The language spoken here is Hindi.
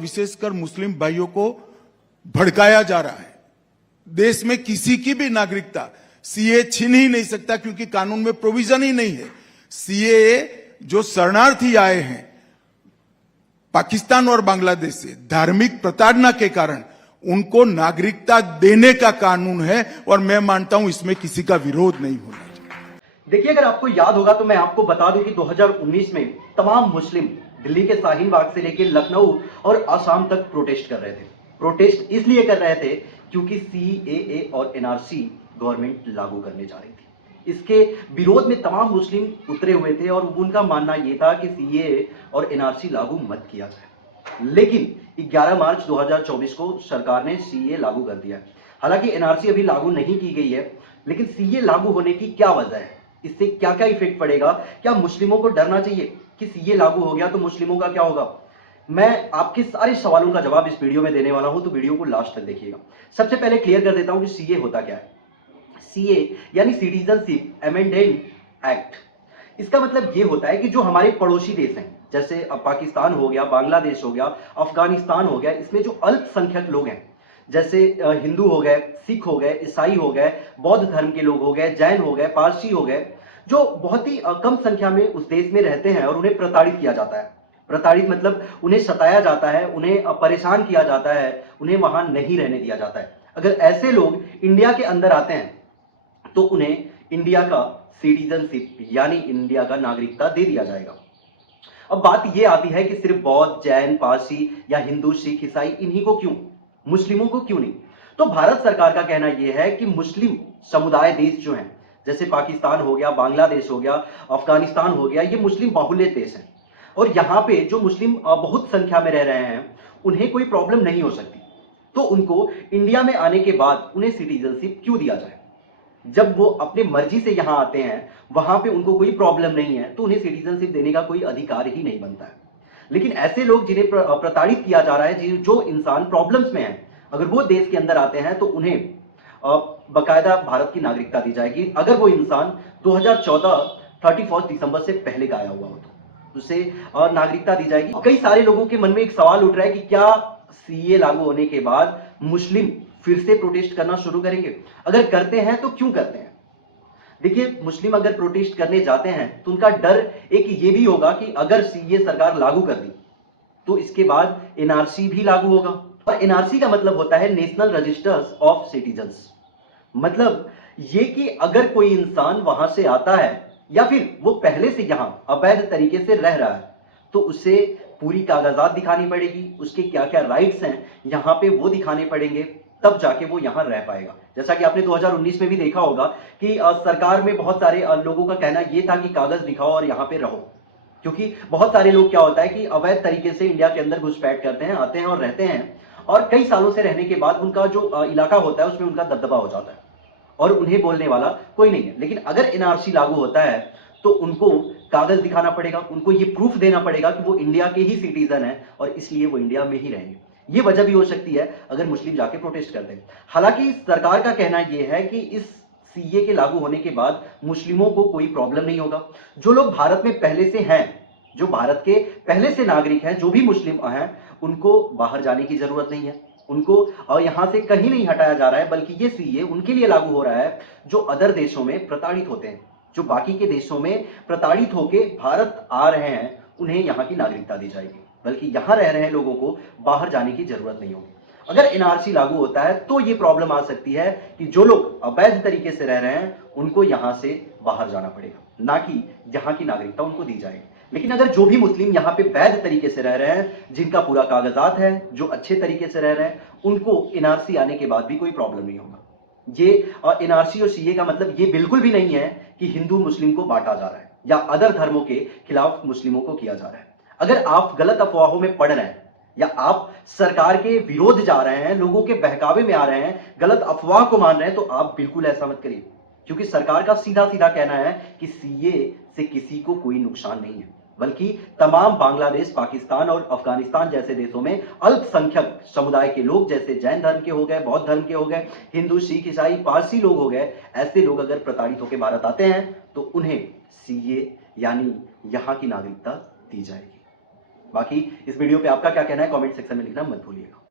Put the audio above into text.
विशेषकर मुस्लिम भाइयों को भड़काया जा रहा है। देश में किसी की भी नागरिकता सीए छीन ही नहीं सकता, क्योंकि कानून में प्रोविजन ही नहीं है। सीए जो शरणार्थी आए हैं पाकिस्तान और बांग्लादेश से धार्मिक प्रताड़ना के कारण, उनको नागरिकता देने का कानून है और मैं मानता हूं इसमें किसी का विरोध नहीं होना चाहिए। देखिए, अगर आपको याद होगा तो मैं आपको बता दूं कि 2019 में तमाम मुस्लिम दिल्ली के शाहीन बाग से लेकर लखनऊ और असम तक प्रोटेस्ट कर रहे थे। प्रोटेस्ट इसलिए कर रहे थे क्योंकि सीएए और एनआरसी गवर्नमेंट लागू करने जा रही थी। इसके विरोध में तमाम मुस्लिम उतरे हुए थे और उनका मानना यह था कि सीएए और एनआरसी लागू मत किया जाए। लेकिन 11 मार्च 2024 को सरकार ने सीएए लागू कर दिया। हालांकि एनआरसी अभी लागू नहीं की गई है, लेकिन सीएए लागू होने की क्या वजह है, इससे क्या क्या इफेक्ट पड़ेगा, क्या मुस्लिमों को डरना चाहिए कि सीए लागू हो गया तो मुस्लिमों का क्या होगा? मैं आपके सारे सवालों का जवाब इस वीडियो में देने वाला हूं, तो वीडियो को लास्ट तक देखिएगा। सबसे पहले क्लियर कर देता हूं कि सीए होता क्या है। सीए यानी सिटीजनशिप अमेंडमेंट एक्ट। इसका मतलब यह होता है कि जो हमारे पड़ोसी देश हैं, जैसे अब पाकिस्तान हो गया, बांग्लादेश हो गया, अफगानिस्तान हो गया, इसमें जो अल्पसंख्यक लोग हैं, जैसे हिंदू हो गए, सिख हो गए, ईसाई हो गए, बौद्ध धर्म के लोग हो गए, जैन हो गए, पारसी हो गए, जो बहुत ही कम संख्या में उस देश में रहते हैं और उन्हें प्रताड़ित किया जाता है। प्रताड़ित मतलब उन्हें सताया जाता है, उन्हें परेशान किया जाता है, उन्हें वहां नहीं रहने दिया जाता है। अगर ऐसे लोग इंडिया के अंदर आते हैं तो उन्हें इंडिया का सिटीजनशिप यानी इंडिया का नागरिकता दे दिया जाएगा। अब बात यह आती है कि सिर्फ बौद्ध, जैन, पारसी या हिंदू, सिख, ईसाई, इन्हीं को क्यों, मुस्लिमों को क्यों नहीं? तो भारत सरकार का कहना यह है कि मुस्लिम समुदाय देश जो हैं, जैसे पाकिस्तान हो गया, बांग्लादेश हो गया, अफगानिस्तान हो गया, ये मुस्लिम बाहुल्य देश हैं और यहाँ पे जो मुस्लिम बहुत संख्या में रह रहे हैं, उन्हें कोई प्रॉब्लम नहीं हो सकती। तो उनको इंडिया में आने के बाद उन्हें सिटीजनशिप क्यों दिया जाए? जब वो अपने मर्जी से यहां आते हैं, वहां पे उनको कोई प्रॉब्लम नहीं है, तो उन्हें सिटीजनशिप देने का कोई अधिकार ही नहीं बनता है। लेकिन ऐसे लोग जिन्हें प्रताड़ित किया जा रहा है, जो इंसान प्रॉब्लम्स में हैं, अगर वो देश के अंदर आते हैं तो उन्हें बकायदा भारत की नागरिकता दी जाएगी। अगर वो इंसान 2014 31 दिसंबर से पहले का आया हुआ हो तो उसे नागरिकता दी जाएगी। कई सारे लोगों के मन में एक सवाल उठ रहा है कि क्या सीए लागू होने के बाद मुस्लिम फिर से प्रोटेस्ट करना शुरू करेंगे? अगर करते हैं तो क्यों करते हैं? देखिए, मुस्लिम अगर प्रोटेस्ट करने जाते हैं तो उनका डर एक ये भी होगा कि अगर सीए सरकार लागू कर दी तो इसके बाद एनआरसी भी लागू होगा। और एनआरसी का मतलब होता है नेशनल रजिस्टर्स ऑफ सिटीजन्स। मतलब ये कि अगर कोई इंसान वहां से आता है या फिर वो पहले से यहां अवैध तरीके से रह रहा है, तो उसे पूरी कागजात दिखानी पड़ेगी, उसके क्या क्या राइट्स हैं यहां पे वो दिखाने पड़ेंगे, तब जाके वो यहां रह पाएगा। जैसा कि आपने 2019 में भी देखा होगा कि सरकार में बहुत सारे लोगों का कहना यह था कि कागज दिखाओ और यहां पे रहो, क्योंकि बहुत सारे लोग क्या होता है कि अवैध तरीके से इंडिया के अंदर घुसपैठ करते हैं, आते हैं और रहते हैं, और कई सालों से रहने के बाद उनका जो इलाका होता है उसमें उनका दबदबा हो जाता है और उन्हें बोलने वाला कोई नहीं है। लेकिन अगर एनआरसी लागू होता है तो उनको कागज दिखाना पड़ेगा, उनको ये प्रूफ देना पड़ेगा कि वो इंडिया के ही सिटीजन है और इसलिए वो इंडिया में ही रहेंगे। ये वजह भी हो सकती है अगर मुस्लिम जाके प्रोटेस्ट करते हैं। हालांकि सरकार का कहना यह है कि इस सीए के लागू होने के बाद मुस्लिमों को कोई प्रॉब्लम नहीं होगा। जो लोग भारत में पहले से हैं, जो भारत के पहले से नागरिक हैं, जो भी मुस्लिम हैं, उनको बाहर जाने की जरूरत नहीं है, उनको यहां से कहीं नहीं हटाया जा रहा है, बल्कि ये सीए उनके लिए लागू हो रहा है जो अदर देशों में प्रताड़ित होते हैं, जो बाकी के देशों में प्रताड़ित होकर भारत आ रहे हैं, उन्हें यहां की नागरिकता दी जाएगी, बल्कि यहां रह रहे लोगों को बाहर जाने की जरूरत नहीं होगी। अगर एनआरसी लागू होता है तो ये प्रॉब्लम आ सकती है कि जो लोग अवैध तरीके से रह रहे हैं उनको यहां से बाहर जाना पड़ेगा, ना कि यहां की नागरिकता उनको दी जाएगी। लेकिन अगर जो भी मुस्लिम यहाँ पे वैध तरीके से रह रहे हैं, जिनका पूरा कागजात है, जो अच्छे तरीके से रह रहे हैं, उनको एनआरसी आने के बाद भी कोई प्रॉब्लम नहीं होगा। ये एनआरसी और सीए का मतलब ये बिल्कुल भी नहीं है कि हिंदू मुस्लिम को बांटा जा रहा है या अदर धर्मों के खिलाफ मुस्लिमों को किया जा रहा है। अगर आप गलत अफवाहों में पड़ रहे हैं या आप सरकार के विरोध जा रहे हैं, लोगों के बहकावे में आ रहे हैं, गलत अफवाह को मान रहे हैं, तो आप बिल्कुल ऐसा मत करिए, क्योंकि सरकार का सीधा सीधा कहना है कि सीए से किसी को कोई नुकसान नहीं है, बल्कि तमाम बांग्लादेश, पाकिस्तान और अफगानिस्तान जैसे देशों में अल्पसंख्यक समुदाय के लोग, जैसे जैन धर्म के हो गए, बौद्ध धर्म के हो गए, हिंदू, सिख, ईसाई, पारसी लोग हो गए, ऐसे लोग अगर प्रताड़ित होकर भारत आते हैं तो उन्हें सीए यानी यहां की नागरिकता दी जाएगी। बाकी इस वीडियो पे आपका क्या कहना है कमेंट सेक्शन में लिखना मत भूलिएगा।